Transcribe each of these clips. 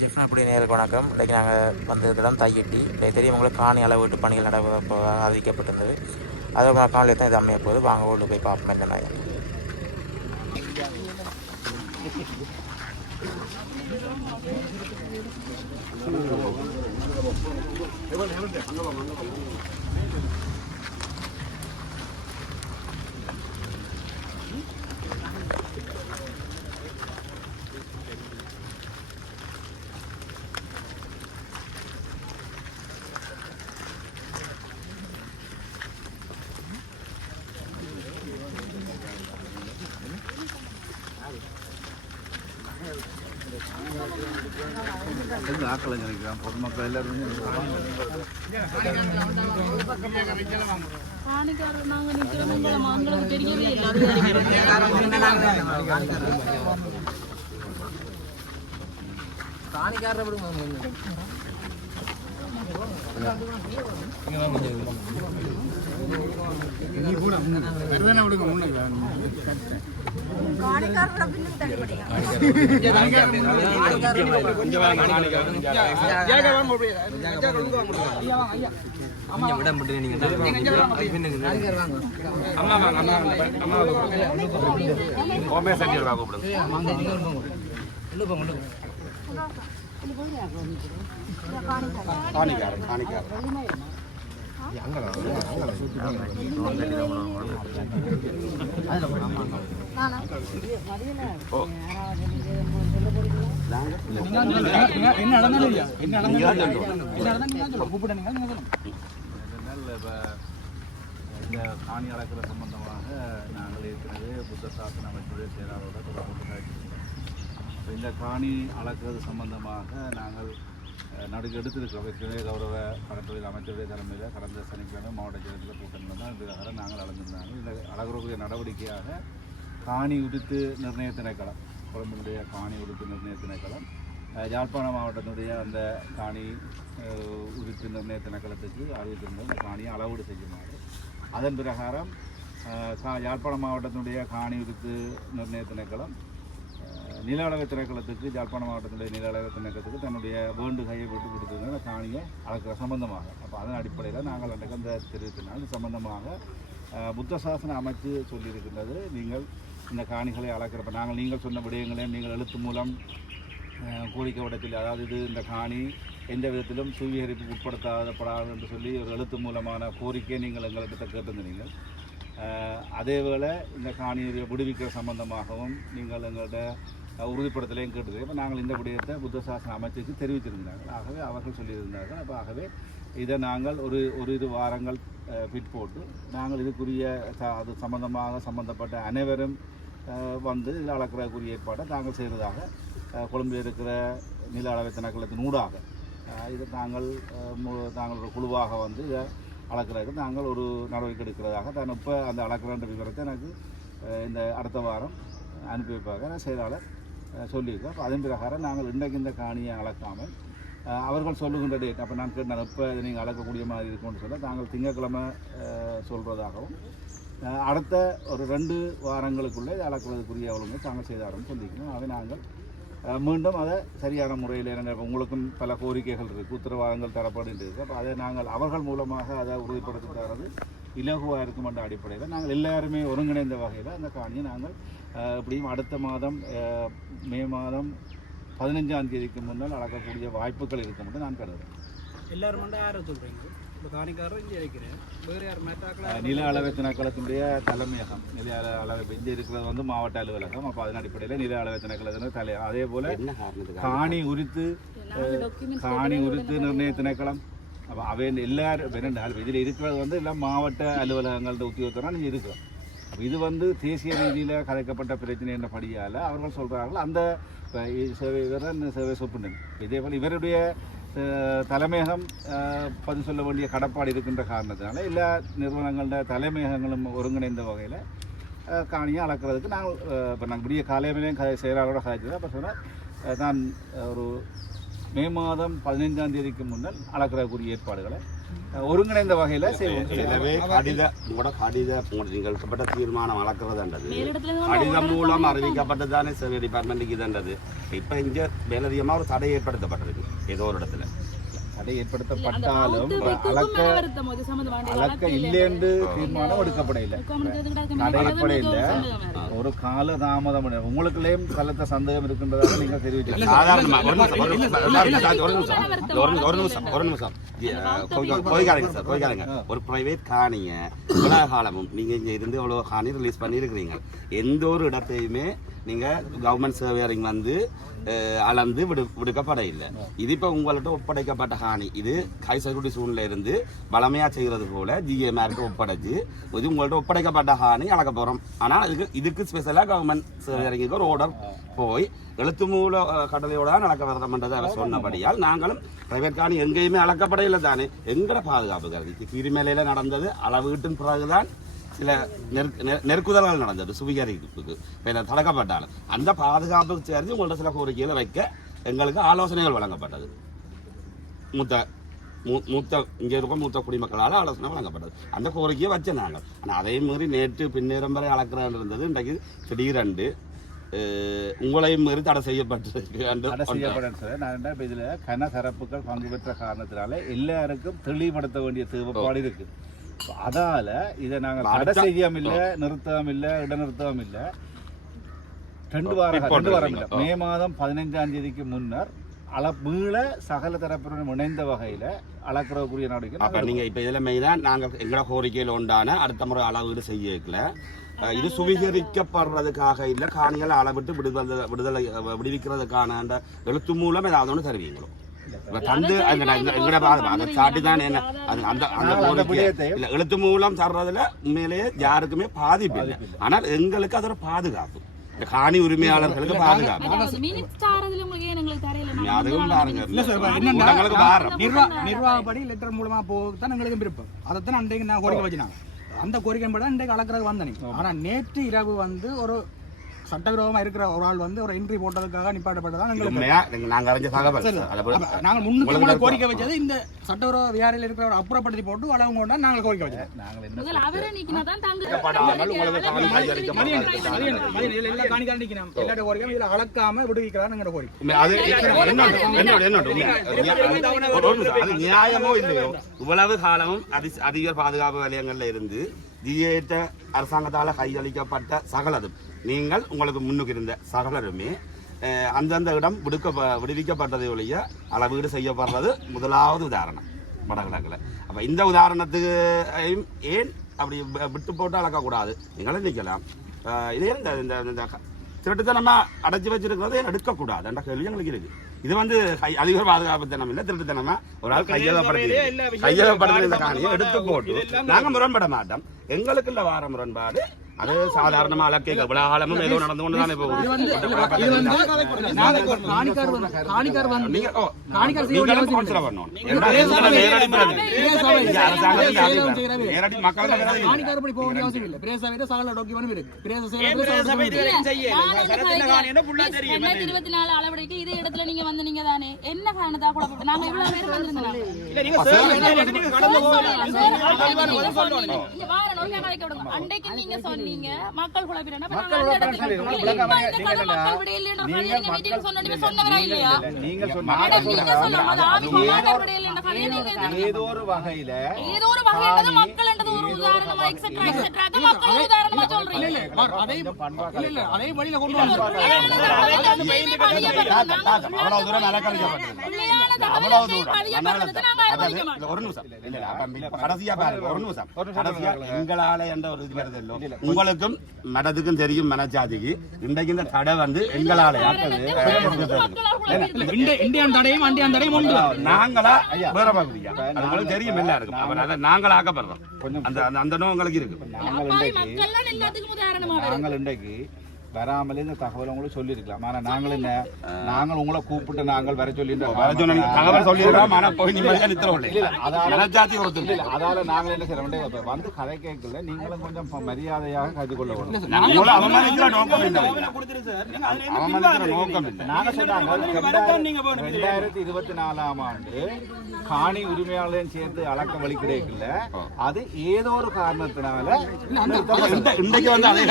ஜிஃப்னா அப்படி நேருக்கு வணக்கம். இன்றைக்கி நாங்கள் வந்திருக்கிறோம் தையிட்டி. தெரியும் உங்களுக்கு காணி அளவீட்டு பணிகள் நடைபெறப்போவதாக அறிவிக்கப்பட்டிருந்தது. அதற்கு காலையில் தான் இது அமைய போகுது. வாங்க ஓட்டு போய் பார்ப்போம் என்ன மாதிரி. ஆக்களை நினைக்கிறேன் பொதுமக்கள் எல்லாரும் தெரியவே இந்த காணி அளக்கிற சம்பந்தமாக நாங்கள் ஏற்கனவே புத்த சாசன அமைப்புடைய செயலாளரோட தொடர்பு. இந்த காணி அளக்கிறது சம்பந்தமாக நாங்கள் நடுக்கு எடுத்திருக்கிறோம். ஏற்கனவே கௌரவ கடற்தொழில் அமைச்சருடைய தலைமையில் கடந்த சனிக்கிழமை மாவட்ட செயலகத்தில் கூட்டம் தான் இதுக்காக நாங்கள் அளந்திருந்தாங்க. இந்த அளக்கிறக்கூடிய நடவடிக்கையாக காணி உரித்து நிர்ணய திணைக்களம், கொழும்பினுடைய காணி உரித்து நிர்ணய திணைக்களம் யாழ்ப்பாண மாவட்டத்தினுடைய அந்த காணி உரித்து நிர்ணய திணைக்களத்துக்கு அறிவித்திருந்தது இந்த காணியை அளவீடு செய்யுமாறு. அதன் பிரகாரம் யாழ்ப்பாண மாவட்டத்தினுடைய காணி உரித்து நிர்ணய திணைக்களம் நில அளவை திணைக்களத்துக்கு, யாழ்ப்பாண மாவட்டத்தினுடைய நில அளவை திணைக்களத்துக்கு தன்னுடைய வேண்டுகையை விட்டு கொடுத்தது அந்த காணியை அளக்கிற சம்பந்தமாக. அப்போ அதன் அடிப்படையில் நாங்கள் அன்றைக்கு அந்த தெரிவித்தினால் இது சம்பந்தமாக புத்த சாசன அமைச்சு சொல்லியிருக்கின்றது. நீங்கள் இந்த காணிகளை அளக்கிறப்ப நாங்கள் நீங்கள் சொன்ன விடயங்களையும் நீங்கள் எழுத்து மூலம் கோரிக்கை விடத்தில், அதாவது இது இந்த காணி எந்த விதத்திலும் சுவீகரிப்புக்கு உட்படுத்தப்படாது என்று சொல்லி ஒரு எழுத்து மூலமான கோரிக்கையை நீங்கள் எங்கள்கிட்ட கேட்டிருந்தீர்கள். அதேவேளை இந்த காணியை விடுவிக்கிற சம்பந்தமாகவும் நீங்கள் எங்கள்கிட்ட உறுதிப்படுத்தலையும் கேட்டது. இப்போ நாங்கள் இந்த விடயத்தை புத்த சாசன அமைச்சுக்கு தெரிவித்திருந்தார்கள். ஆகவே அவர்கள் சொல்லியிருந்தார்கள். அப்போ ஆகவே இதை நாங்கள் ஒரு வாரங்கள் பிற்போட்டு நாங்கள் இதுக்குரிய அது சம்பந்தப்பட்ட அனைவரும் வந்து இதில் அளக்கிறக்குரிய ஏற்பாட்டை நாங்கள் செய்கிறதாக கொழும்பில் இருக்கிற நில அளவை திணைக்களத்தின் ஊடாக இதை நாங்கள் ஒரு குழுவாக வந்து இதை அளக்கிறதுக்கு நாங்கள் ஒரு நடவடிக்கை எடுக்கிறதாக தான். இப்போ அந்த அளக்கிறன்ற விவரத்தை எனக்கு இந்த அடுத்த வாரம் அனுப்பி வைப்பாக செயலாளர் சொல்லியிருக்கோம். அப்போ அதன் பிரகாரம் நாங்கள் இன்றைக்கு இந்த காணியை அளக்காமல் அவர்கள் சொல்லுகின்ற டேட், அப்போ நான் கேட்டேன் இப்போ இதை நீங்கள் அளக்கக்கூடிய மாதிரி இருக்கும்னு சொல்ல நாங்கள் திங்கட்கிழமை சொல்கிறதாகவும் அடுத்த ஒரு 2 வாரங்களுக்குள்ளே அளக்கிறதுக்குரிய ஒழுங்கு தாங்கள் செய்தாலும் சொல்லிக்கணும். அதை நாங்கள் மீண்டும் அதை சரியான முறையில் உங்களுக்கும் பல கோரிக்கைகள் இருக்குது, உத்தரவாதங்கள் தரப்படுகின்றது. அப்போ அதை நாங்கள் அவர்கள் மூலமாக அதை உறுதிப்படுத்தி தரது இலகுவாக இருக்கும் என்ற அடிப்படையில் நாங்கள் எல்லாருமே ஒருங்கிணைந்த வகையில் அந்த காணியை நாங்கள் எப்படியும் அடுத்த மாதம் மே மாதம் 15ஆம் தேதிக்கு முன்னால் அளக்கக்கூடிய வாய்ப்புகள் இருக்கும் என்று நான் கருதுகிறேன். எல்லாரும் யாரை சொல்கிறீங்க? நில அளவை திணைக்களத்தினுடைய தலைமையகம், நில அளவை இங்கே இருக்கிறது வந்து மாவட்ட அலுவலகம். அப்போ அதன் அடிப்படையில் நில அளவை திணைக்களத்தினுடைய தலைவர், அதே போல் காணி உரித்து நிர்ணய திணைக்களம். அப்போ அவை எல்லாரும் வேண்டால் இதில் இருக்கிறது வந்து எல்லாம் மாவட்ட அலுவலகங்களோட உத்தியோகத்தராக நீங்கள் இருக்கிறோம். அப்போ இது வந்து தேசிய ரீதியில் கலைக்கப்பட்ட பிரச்சனை என்ற படியால் அவர்கள் சொல்கிறார்கள் அந்த சேவை சொப்புண்டன். இதே போல் இவருடைய தலைமையகம் பதில் சொல்ல வேண்டிய கடப்பாடு இருக்கின்ற காரணத்தினால எல்லா நிறுவனங்களோட தலைமையகங்களும் ஒருங்கிணைந்த வகையில் காணியை அளக்கிறதுக்கு நாங்கள் விடிய காலையிலையும் செயலாளரோட கதைச்சது. அப்போ சொன்னால் நான் ஒரு மே மாதம் 15ஆம் தேதிக்கு முன்னால் அளக்கிறதுக்குரிய ஏற்பாடுகளை ஒருங்கிணைந்த வகையில் செய்வோம். எனவே நீங்கள் எடுக்கப்பட்ட தீர்மானம் வளர்க்கிறதுன்றது கடிதம் மூலம் அறிவிக்கப்பட்டதானே சேவை டிபார்ட்மெண்ட்டுக்கு இதுன்றது. இப்போ இங்கே மேலதிகமாக ஒரு தடை ஏற்படுத்தப்பட்டிருக்கு ஏதோ ஒரு இடத்துல. தடை ஏற்படுத்தப்பட்டாலும் அளக்க இல்லை என்று தீர்மானம் எடுக்கப்படையில்லை. நடைபெறப்படையில்லை. ஒரு கால தாமதம் உங்களுக்குள்ளேயும் பலத்த சந்தேகம் இருக்கின்றதாக நீங்கள் தெரிவித்தீங்க. ஒரு பிரைவேட் காணிய இவ்வளவு காலமும் நீங்க இங்க இருந்து இவ்வளவு காணி ரிலீஸ் பண்ணிருக்கிறீங்க. எந்த ஒரு இடத்தையுமே நீங்க கவர்மெண்ட் சர்வேரிங் வந்து அளந்து விடுக்கப்பட இல்லை. இது இப்போ உங்கள்கிட்ட ஒப்படைக்கப்பட்ட காணி. இது ஹை செக்யூரிட்டி சூழ்நிலை இருந்து பலமையா செய்கிறது போல ஜிஎம்ஆருக்கு ஒப்படைச்சு இது உங்கள்கிட்ட ஒப்படைக்கப்பட்ட காணி அளக்க போறோம். ஆனால் இதுக்கு ஸ்பெஷலாக கவர்மெண்ட் சர்வேரிங்க்கு ஒரு ஆர்டர் போய் எழுத்து மூல கடலையோட நடக்க வரதுன்றதை அவர் சொன்னபடியால் நாங்களும் பிரைவேட் காணி எங்கேயுமே அளக்கப்பட இல்லை தானே. எங்கட பாதுகாப்பு கருதி கீரிமலையில் நடந்தது அளவீட்டின் பிறகுதான் சில நெருக்குதல்கள் நடந்தது சுவீகரிப்புக்கு தடுக்கப்பட்டாலும் அந்த பாதுகாப்புக்கு சேர்ந்து உங்கள்ட்ட சில கோரிக்கைகளை வைக்க எங்களுக்கு ஆலோசனைகள் வழங்கப்பட்டது. மூத்த இங்கே இருக்க மூத்த குடிமக்களால் ஆலோசனை வழங்கப்பட்டது. அந்த கோரிக்கையை வச்ச நாங்கள். ஆனால் அதே மாதிரி நேற்று பின்னேரம் வரை அளக்கிறான் இருந்தது. இன்றைக்கு திடீரென்று உங்களையும் மீறி தடை செய்யப்பட்டிருக்கு. நான் இப்போ இதில் கன தரப்புகள் பங்கு பெற்ற காரணத்தினால எல்லாருக்கும் தெளிவுபடுத்த வேண்டிய தேவைப்பாடு இருக்கு. அதால இதை நாங்கள் தடை செய்யவும் இல்லை, நிறுத்தவும் இல்லை, இடைநிறுத்தவும் இல்லை. 2 வாரம் இல்லை. மே மாதம் 15ஆம் தேதிக்கு முன்னர் மீள சகல தரப்புடன் இணைந்த வகையில் அளக்கிறக்கூடிய நடவடிக்கை. நீங்கள் இப்போ இதில் மெயினாக நாங்கள் எங்களோட கோரிக்கையில் உண்டான அடுத்த முறை அளவீடு செய்யல. இது சுவீகரிக்கப்படுறதுக்காக இல்லை, காணிகளை அளவிட்டு விடுவிக்கிறதுக்கான அந்த எழுத்து மூலம் ஏதாவது ஒன்று தருவீங்களோ தந்து எங்கட அதை சாட்டிதான் என்ன அந்த எழுத்து மூலம் தர்றதுல உண்மையிலேயே யாருக்குமே பாதிப்பு இல்லை. ஆனால் எங்களுக்கு அதோட பாதுகாப்பு, இந்த காணி உரிமையாளர்களுக்கு பாதுகாப்பு. அதுவும் பாருங்க நிர்வாகப்படி லெட்டர் மூலமா போகத்தான் எங்களுக்கு விருப்பம். அதைத்தான் அன்றைக்கு நான் கோரிக்கை வச்சுனாங்க. அந்த கோரிக்கைப்படி இன்றைக்கு அளக்கிறதுக்கு வந்தேன். ஆனால் நேற்று இரவு வந்து ஒரு சட்டவிரோதமா இருக்கிற ஒரு ஆள் வந்து ஒரு என்ட்ரி போட்டதுக்காக நிப்பாட்டப்பட்டதான் நாங்கள் முன்னுக்கு கோரிக்கை வச்சது. இந்த சட்டவிரோத விகாரியில் இருக்கிற ஒரு அப்புறப்படுத்தி போட்டு அளவு கொண்டா நாங்கள் கோரிக்கை வச்சோம். எல்லா காணிக்கார நிற்கணும், எல்லா கோரிக்கையும் இதில் அளக்காம விடுவிக்கிறான்னு கோரிக்கை. நியாயமோ இல்லையோ இவ்வளவு காலமும் அதிக பாதுகாப்பு வலயங்கள்ல இருந்து ஜிஏட்ட அரசாங்கத்தால் கையளிக்கப்பட்ட சகலதும் நீங்கள் உங்களுக்கு முன்னுக்கு இருந்த சகலருமே அந்தந்த இடம் விடுவிக்கப்பட்டதை ஒழிய அளவீடு செய்யப்படுறது முதலாவது உதாரணம் வடகிழக்கில். அப்போ இந்த உதாரணத்துக்கு ஏன் அப்படி விட்டு போட்டு அளக்கக்கூடாது? நீங்களும் நிற்கலாம். இதே இந்த திருட்டுத்தனமாக அடைச்சி வச்சிருக்கிறத எடுக்கக்கூடாது என்ற கேள்வி எங்களுக்கு இருக்கு. இது வந்து அதிக பாதுகாப்புத்தனம் இல்லை, திருட்டுத்தனமா ஒரு ஆள் கையகப்படுத்தி இந்த காணியை எடுத்து போட்டு நாங்கள் முரண்பட மாட்டோம். எங்களுக்கு இல்லை வார முரண்பாடு. அது சாதாரணமா அலக்கைகள் விழாகாலமும் ஏதோ நடந்து கொண்டு தானே போகும். என்ன காரணத்தா கூட நாங்க இவ்வளவு பேர் வந்திருந்தோம். அன்றைக்கு நீங்க சொன்னீங்க மக்கள் குழப்பினா ஏதோ ஒரு வகையில மக்கள் ஒரு உதாரணமா அதே வழியில கொண்டு உங்களுக்கும் மடத்துக்கும் தெரியும் மனச்சாதிக்கு இன்றைக்கு இந்த தடை வந்து எங்களால நாங்களா வேற பகுதியா உங்களுக்கு தெரியும் எல்லாருக்கும் நாங்கள் ஆக்கப்படுறோம். அந்த நோய் உங்களுக்கு இருக்கு. நாங்கள் இன்றைக்கு வராமலே இந்த தகவலை உங்களுக்கு சொல்லியிருக்கலாம். ஆனால் நாங்கள் என்ன, நாங்கள் உங்களை கூப்பிட்டு நாங்கள் வர சொல்லி தகவல் சொல்லிடுறோம். ஆனால் போய் அதால நாங்கள் என்ன செய்யறோம், வந்து கதை கேட்கல, நீங்களும் கொஞ்சம் மரியாதையாக கருதி கொள்ள வேணும். நோக்கம் நாங்க சொன்னாங்க 2024ஆம் ஆண்டு காணி உரிமையாளரையும் சேர்த்து அளக்க வழி கிடைக்கல. அது ஏதோ ஒரு காரணத்தினால இன்றைக்கு வந்து அதே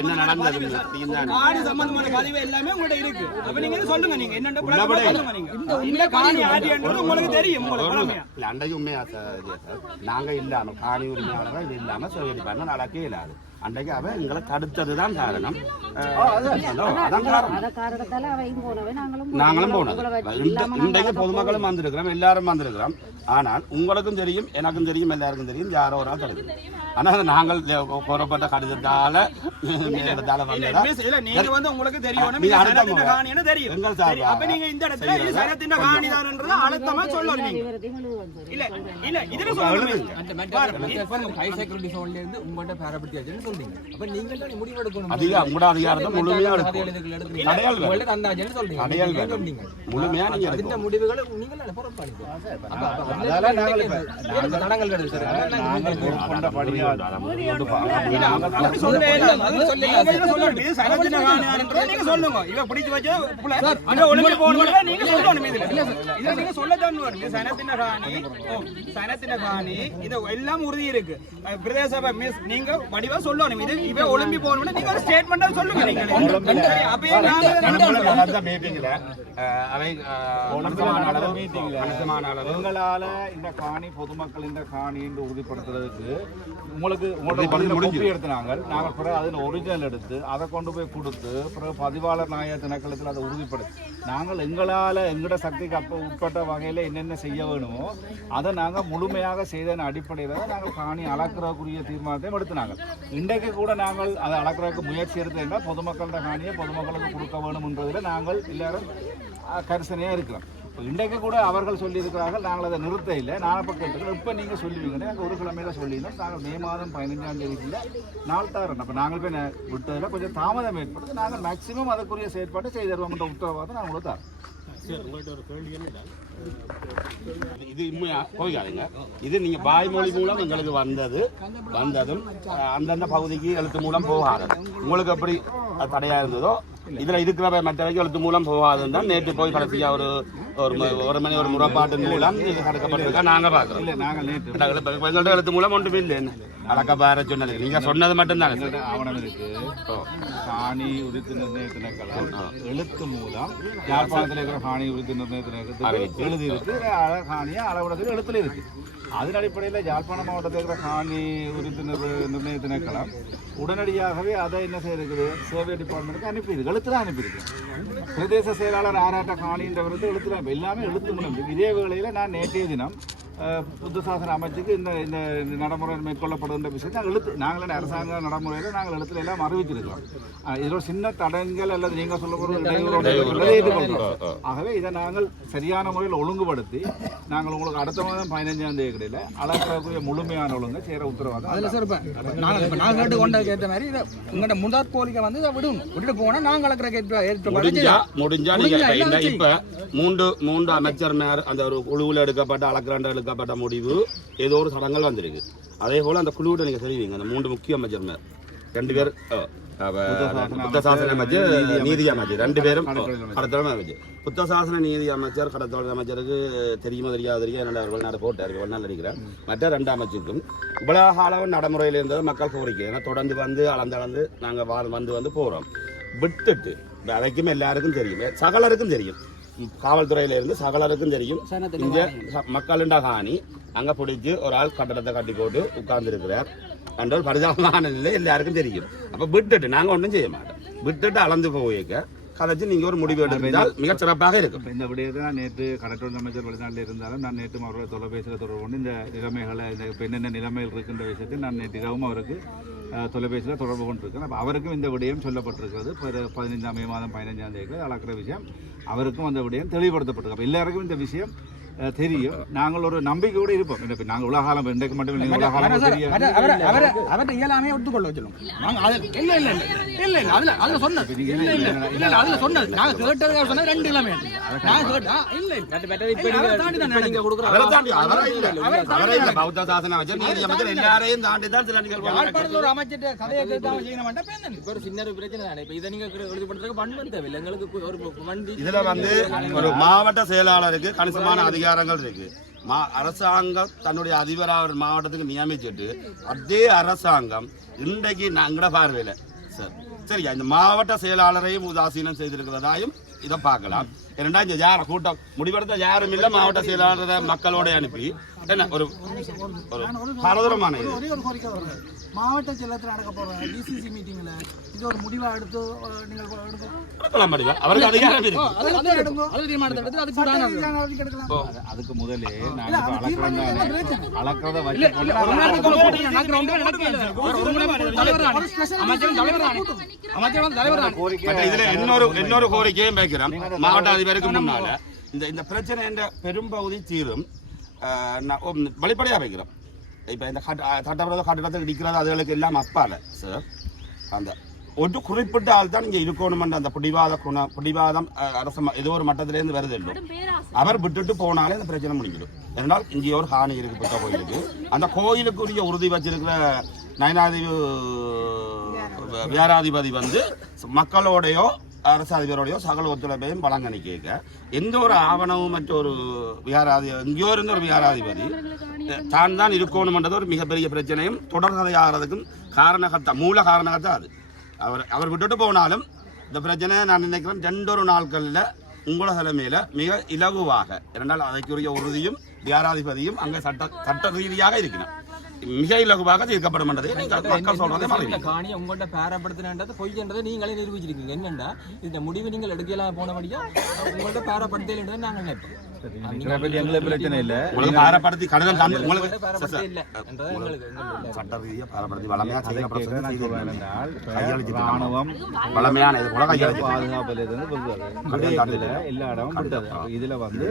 என்ன நடந்தது சம்பந்தமான கதை எல்லாமே உங்கள்ட்ட இருக்கு. அப்ப நீங்க சொல்லுங்க, நீங்க என்ன தெரியும். அன்றைக்கு உண்மையா நாங்க இல்லாம காணி உரிமையாளர்கள் இது இல்லாம சேவை பண்ண நடக்கவே இல்லாது. அன்றைக்கு அவ எங்களை தடுத்ததுதான் காரணம். நாங்களும் போனது. இன்றைக்கு பொதுமக்களும் வந்திருக்கிறோம், எல்லாரும் வந்திருக்கிறோம். ஆனால் உங்களுக்கும் தெரியும், எனக்கும் தெரியும், எல்லாருக்கும் தெரியும் யாரோ ஒரு ஆள் தடுக்குது. ஆனால் நாங்கள் கோரப்பட்ட கடிதத்தால நீங்க வந்து உங்களுக்கு தெரியும் எங்கள் சார். அப்ப நீங்க இந்த இடத்துல இது சரத்தின் காணிதான்ன்றத அழுத்தமா சொல்லணும். இல்ல இல்ல இதுல சொல்லுங்க. அந்த ஹை செக்யூரிட்டி ஜோன்ல இருந்து உங்கள்ட்ட பாரபட்சியாச்சுன்னு சொல்றீங்க. அப்ப நீங்க தான் முடிவு எடுக்கணும். உங்களோட அதிகாரத்தை முழுமையா எடுக்கணும். உங்களுக்கு தந்தாச்சுன்னு சொல்றீங்க. முழுமையா நீங்க இந்த முடிவுகளை நீங்க பொறுப்பாளிங்க. அதனால நாங்கள் தடங்கள் எடுத்து கொண்ட படியா எல்லாம் உறுதி இருக்கு. பிரதேச நீங்க வடிவா சொல்லணும். இது இவ ஒலிம்பி போகணும். நீங்க ஒரு ஸ்டேட்மெண்டா சொல்லுங்க. எங்களால இந்த காணி பொதுமக்கள் இந்த காணி என்று உறுதிப்படுத்துறதுக்கு உங்களுக்கு எடுத்தாங்க. நாங்கள் பிறகு அதில் ஒரிஜினல் எடுத்து அதை கொண்டு போய் கொடுத்து பிறகு பதிவாளர் நாய திணைக்களத்தில் அதை உறுதிப்படுத்தி நாங்கள் எங்களால் எங்களோட சக்திக்கு அப்போ உட்பட்ட வகையில் என்னென்ன செய்ய வேணுமோ அதை நாங்கள் முழுமையாக செய்தன அடிப்படையில் தான் நாங்கள் காணி அளக்கிறக்குரிய தீர்மானத்தையும் எடுத்துனாங்க. இன்றைக்கு கூட நாங்கள் அதை அளக்கிறதுக்கு முயற்சி எடுத்தேன்னா பொதுமக்களோட காணியை பொதுமக்களுக்கு கொடுக்க வேணும் என்பதில் நாங்கள் எல்லாரும் கரிசனையாக இருக்கிறோம். இன்றைக்கு கூட அவர்கள் சொல்லியிருக்கிறார்கள், நாங்கள் அதை நிறுத்த இல்லை. நான் பக்கம் இப்போ நீங்கள் சொல்லுவீங்கன்னா நாங்கள் ஒரு கிழமையில சொல்லியிருந்தோம். நாங்கள் மே மாதம் 15ஆம் தேதிக்குள்ள நாள் தாரோம். அப்போ நாங்கள் போய் விட்டதில் கொஞ்சம் தாமதம் ஏற்படுத்தி நாங்கள் மேக்சிமம் அதற்குரிய செயற்பாடு செய்து தருவோம்ன்ற உத்தரவாதம் நாங்கள் கொடுத்தாரோம். இது உண்மையா போய்க்காதுங்க. இது நீங்க வாய்மொழி மூலம் எங்களுக்கு வந்ததும் அந்தந்த பகுதிக்கு எழுத்து மூலம் போகாது. உங்களுக்கு எப்படி தடையா இருந்ததோ இதுல இருக்கிற மற்றவைக்கு எழுத்து மூலம் போகாதுன்னு தான் நேற்று போய் கடைசியா ஒரு மணி ஒரு முறைப்பாட்டின் மூலம் இது தடுக்கப்பட்டிருக்கா நாங்க பாக்குறோம். எங்கள்கிட்ட எழுத்து மூலம் ஒன்றுமே இல்லை. அழக்க பார சொன்னது நீங்க சொன்னது மட்டும்தான் ஆவணம் இருக்கு. காணி உறுதி நிர்ணய திணைக்களம் எழுத்து மூலம் யாழ்ப்பாணத்தில் இருக்கிற காணி உறுதி நிர்ணய திணைக்களத்தில் எழுதி இருக்கு. காணியை அளவிடத்தில் எழுத்துல இருக்கு. அதன் அடிப்படையில் யாழ்ப்பாண மாவட்டத்தில் இருக்கிற காணி உறுதி நிர்ணய திணைக்களம் உடனடியாகவே அதை என்ன செய்திருக்குது, சர்வே டிபார்ட்மெண்ட்டுக்கு அனுப்பியிருக்கு. எழுத்துல அனுப்பியிருக்கு. பிரதேச செயலாளர் ஆராட்ட காணின்ற விருது எழுத்துல எல்லாமே எழுத்து மூலம். இதே வேளையில் நான் நேற்றைய தினம் புத்த சாசன அமைச்சுக்கு இந்த நடைமுறை மேற்கொள்ளப்படுகின்ற விஷயத்தை நாங்களே அரசாங்க நடைமுறையில் நாங்கள் எழுத்துல எல்லாம் அறிவிச்சிருக்கிறோம். இதோட சின்ன தடங்கள் அல்லது நீங்கள் சொல்லப்படுற ஏற்றுக்கொள்கிறோம். ஆகவே இதை நாங்கள் சரியான முறையில் ஒழுங்குபடுத்தி நாங்கள் உங்களுக்கு அடுத்த மாதம் 15ஆம் தேதி கிடையில அளக்கக்கூடிய முழுமையான ஒழுங்கு சேர உத்தரவாதம். அதில் சார் இப்போ நாங்கள் கேட்டு கொண்டதுக்கு ஏற்ற மாதிரி இதை உங்களோட முதற் கோரிக்கை வந்து இதை விட்டுட்டு போனால் நாங்கள் அளக்கிற முடிஞ்சா நீங்க இப்ப மூன்று அமைச்சர் மேர் அந்த ஒரு குழுவில் எடுக்கப்பட்ட அளக்கிறண்ட முடிவு ஏதோ ஒரு சடங்கள் வந்திருக்கு. அதே போல அந்த குழுவிட்ட நீங்க தெரிவிங்க. அந்த 3 முக்கிய அமைச்சர் 2 பேர் புத்த சாசன அமைச்சர், நீதி அமைச்சர் 2 பேரும் கடத்தொழில் அமைச்சர். புத்த சாசன நீதி அமைச்சர் கடத்தொழில் அமைச்சருக்கு தெரியுமா தெரியாது என்னோட வெளிநாடு போட்டார் வெளிநாடு நினைக்கிறேன். மற்ற 2 அமைச்சருக்கும் இவ்வளவு காலம் நடைமுறையில் இருந்தது மக்கள் கோரிக்கை. ஏன்னா தொடர்ந்து வந்து அளந்து நாங்கள் வந்து போகிறோம். விட்டுட்டு அதைக்கும் எல்லாருக்கும் தெரியும், சகலருக்கும் தெரியும், காவல்துறையில இருந்து சகலருக்கும் தெரியும். இங்க மக்களின் காணி அங்க பிடிச்சி ஒரு ஆள் கட்டடத்தை கட்டி போட்டு உட்கார்ந்து இருக்கிறார் என்ற ஒரு பரிதாபமான நிலை எல்லாருக்கும் தெரியும். அப்ப விட்டுட்டு நாங்க ஒன்றும் செய்ய மாட்டோம். விட்டுட்டு அளந்து போய்க்க கதைச்சு நீங்க ஒரு முடிவு எடுத்தால் மிக சிறப்பாக இருக்கும். இந்த விடயத்தை நான் நேற்று கடற்றொழில் அமைச்சர் வெளிநாட்டில் இருந்தாலும் நான் நேற்று அவரோட தொலைபேசியில் தொடர்பு கொண்டு இந்த நிலைமைகளை இந்த என்னென்ன நிலைமைகள் இருக்கின்ற விஷயத்தை நான் நேற்று இரவும் அவருக்கு தொலைபேசியில் தொடர்பு கொண்டிருக்கேன். அப்போ அவருக்கும் இந்த விடயம் சொல்லப்பட்டிருக்கிறது. 15ஆம் மே மாதம் 15ஆம் தேதி அளக்கிற விஷயம் அவருக்கும் அந்த விடயம் தெளிவுபடுத்தப்பட்டிருக்கு. அப்போ எல்லாருக்கும் இந்த விஷயம் தெரியும். நாங்கள் ஒரு நம்பிக்கையோடு இருப்போம். இப்போ நாங்கள் உலகாலம் இன்றைக்கு மட்டும் இல்லை, உலகாலம் அவரை இயலாமே ஒத்துக்கொள்ள வச்சிடும். அதுல சொன்னது அதுல சொன்னது நாங்க கேட்டதுக்காக சொன்னது 2 இளமே நாங்க கேட்டா இல்ல பௌத்த சாசன எல்லாரையும் தாண்டி தான் சில நிகழ்வு ஒரு அமைச்சர் கதையை கேட்காம செய்ய மாட்டேன். ஒரு சின்ன பிரச்சனை தானே. இப்போ இதை நீங்க எழுதிப்படுறதுக்கு பணம் தேவையில்லை. எங்களுக்கு ஒரு வண்டி இதுல வந்து ஒரு மாவட்ட செயலாளருக்கு கணிசமான அதிகாரங்கள் இருக்கு. அரசாங்கம் தன்னுடைய அதிபராக மாவட்டத்துக்கு நியமிச்சுட்டு அதே அரசாங்கம் இன்றைக்கு எங்கட பார்வையில் சார் சரியா இந்த மாவட்ட செயலாளரையும் உதாசீனம் செய்திருக்கிறதாயும் இதை பார்க்கலாம். ஏன்னா இங்க யார கூட்டம் முடிவெடுத்த யாரும் இல்லை, மாவட்ட செயலாளரை மக்களோட அனுப்பி என்ன ஒரு பரதரமான மாவட்ட செயலகத்தில் நடக்க போற டிசிசி மீட்டிங்ல இது ஒரு முடிவா எடுத்து நீங்கள் அவருக்கு அதிகாரம் இருக்கு. அதுக்கு முதலே அளக்கிறத இதுல இன்னொரு கோரிக்கையும் வைக்கிறோம். மாவட்ட அதிபருக்கு முன்னால இந்த பிரச்சனை என்ற பெரும்பகுதி தீரும் வெளிப்படையா வைக்கிறோம். இப்ப இந்த சட்டவிரோத கட்டடத்தில் இடிக்கிறது அதுகளுக்கு எல்லாம் அப்பால சார் அந்த ஒரு குறிப்பிட்ட ஆள் தான் இங்க இருக்கணும். அந்த பிடிவாதம் அரசு ஏதோ ஒரு மட்டத்திலேருந்து வருது இல்லை, அவர் விட்டுட்டு போனாலே அந்த பிரச்சனை முடிஞ்சிடும். ஏன்னால் இங்கே ஒரு ஹானி இருக்கு, புத்த கோயிலுக்கு. அந்த கோயிலுக்குரிய உறுதி வச்சிருக்கிற நயனாதிபதி வியாராதிபதி வந்து மக்களோடையோ அரசு அதிபரோடையோ சகல ஒத்துழைப்பையும் வழங்கி கேட்க எந்த ஒரு ஆவணமும் மற்றொரு எங்கேயோ இருந்த ஒரு விகாராதிபதி தான் இருக்கணும்ன்றது ஒரு மிகப்பெரிய பிரச்சனையும் தொடர்கதையாகிறதுக்கும் மூல காரணகத்தான் அது. அவர் விட்டுட்டு போனாலும் இந்த பிரச்சனை நான் நினைக்கிறேன் 2 நாட்களில் உங்களோட தலைமையில் மிக இலகுவாக இரண்டால் அதற்குரிய உறுதியும் விகாராதிபதியும் அங்கே சட்ட ரீதியாக இருக்கணும். மிக இலகுவாக தீர்க்கப்படும் மக்கள் சொல்றதை காணி உங்கள்கிட்ட பேரப்படுத்தினது பொய்ன்றதை நீங்களே நிரூபிச்சிருக்கீங்க. என்னண்டா இந்த முடிவு நீங்கள் எடுக்கலாம் போனபடியா உங்கள்கிட்ட பேரப்படுத்தல நாங்கள் நினைப்போம். பிரச்சனை இல்ல பாரப்படுத்தி கடிதம் ராணுவம் வளமையான எல்லா இடமும் இதுல வந்து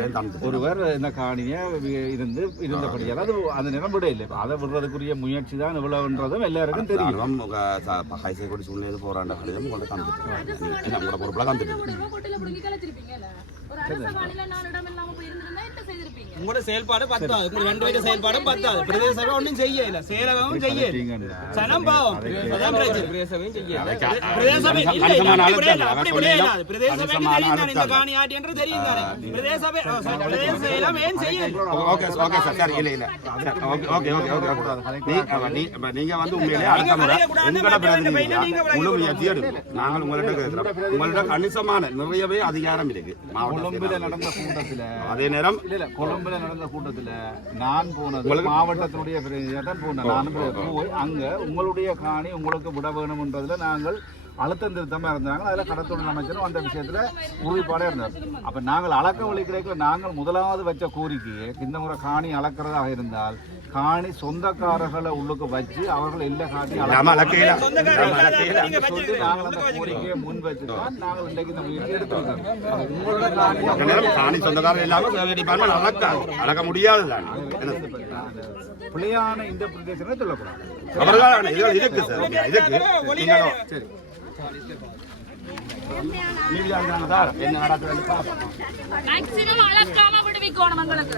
ஒருவர் இந்த காணிய இருந்தபடியால் அது அந்த நிறம் விட இல்லை. அதை விடுறதுக்குரிய முயற்சி தான் இவ்வளவுன்றதும் எல்லாருக்கும் தெரியும். சூழ்நிலை போராண்ட கடிதம் உங்கள்ட்ட தந்துட்டு பொறுப்புல தந்துட்டு உங்களோட செயல்பாடு பத்தாது. 2 பேர் செயல்பாடு பத்தாது. பிரதேச சபை ஒன்றும் செய்யல, சேரவும் செய்யல. சனம் பாவம் அதான் பிரச்சனை. பிரதேச சபையும் செய்யல. பிரதேச சபை இல்ல அப்படி விளையாடாது. பிரதேச சபை தெரியும் தானே இந்த காணி ஆட்டி என்று தெரியும் தானே. பிரதேச சபை பிரதேச எல்லாம் ஏன் செய்யல. ஓகே சார் இல்ல நீங்க வந்து உண்மையிலே அடுத்த முறை உங்களோட பிரதிநிதியா முழு முயற்சி எடுக்கும். நாங்கள் உங்கள்கிட்ட கேட்கிறோம். உங்கள்கிட்ட கணிசமான நிறையவே அதிகாரம் இருக்கு. கொழும்புல நடந்த கூட்டத்துல அதே நேரம் கொழும்புல நடந்த கூட்டத்துல நான் போனது மாவட்டத்தினுடைய பிரதிநிதியாக போனேன். நானும் போய் அங்க உங்களுடைய காணி உங்களுக்கு விட வேணும்ன்றதுல நாங்கள் அழுத்தம் திருத்தமா இருந்தாங்க. அதில் கடத்தொழில் அமைச்சரும் அந்த விஷயத்துல உறுதிப்பாடாக இருந்தார். அப்ப நாங்கள் அளக்க வழி கிடைக்கல. நாங்கள் முதலாவது வச்ச கோரிக்கையை இந்த முறை காணி அளக்கிறதாக இருந்தால் காணி சொந்தக்காரர்களை உள்ளுக்கு வச்சு அவர்கள் எல்லா காணி சொல்லி நாங்கள் அந்த கோரிக்கையை முன் வச்சுதான் நாங்கள் இன்றைக்கு இந்த முயற்சி எடுத்துருக்கோம். உங்களோட காணி சொந்தக்காரர் இல்லாம அளக்க முடியாது. பிள்ளையான இந்த பிரதேசங்களை சொல்லக்கூடாது. என்ன நடக்குது மேக்ஸிமம் அளக்காம விடுவிக்கணும் உங்களுக்கு.